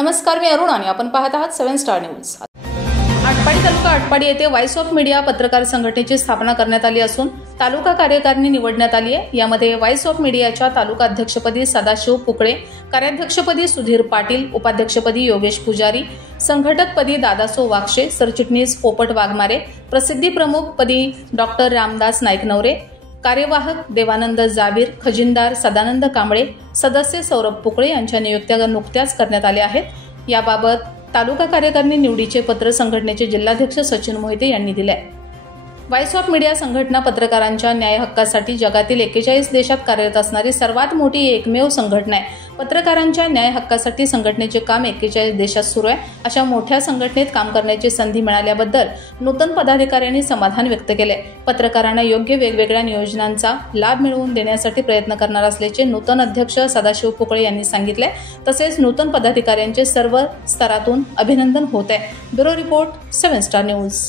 नमस्कार, मी अरुण आणि आपण पाहत आहात 7 स्टार न्यूज। आटपाडी तालुका आटपाडी येथे व्हॉइस ऑफ मीडिया पत्रकार संघटनेची स्थापना करण्यात आली असून तालुका कार्यकारिणी निवडण्यात आली आहे। यामध्ये व्हॉइस ऑफ मीडियाच्या तालुका अध्यक्षपदी सदाशिव पुकळे, कार्याध्यक्षपदी सुधीर पाटील, उपाध्यक्षपदी योगेश पुजारी, संघटकपदी दादासो वाक्षे, सरचिटणीस पोपट वाघमारे, प्रसिद्धी प्रमुख पदी डॉक्टर रामदास नाईकनवरे, कार्यवाहक देवानंद जावीर, खजिनदार सदानंद कांबळे, सदस्य सौरभ पुकळे यांच्या नियुक्त्या नुकत्याच करण्यात आल्या आहेत। याबाबत तालुका कार्यकारिणी निवडीचे पत्र संघटनेचे जिल्हाध्यक्ष सचिन मोहिते यांनी दिले। व्हॉइस ऑफ मीडिया संघटना पत्रकारांच्या न्याय हक्कासाठी जगातील 41 देशात कार्यरत असणारी सर्वात मोठी एकमेव संघटना आहे। पत्रकारांच्या न्याय हक्कासाठी संघटनेचे काम 41 देशात सुरू आहे। अशा मोठ्या संघटनेत काम करण्याची संधी मिळाल्याबद्दल नूतन पदाधिकाऱ्यांनी समाधान व्यक्त केले। पत्रकारांना योग्य वेगवेगळ्या नियोजनांचा लाभ मिळवून देण्यासाठी प्रयत्न करणार असल्याचे नूतन अध्यक्ष सदाशिव पुकळे यांनी सांगितले। तसेच नूतन पदाधिकाऱ्यांचे सर्व स्तरातून अभिनंदन होत आहे। Bureau report 7 star news.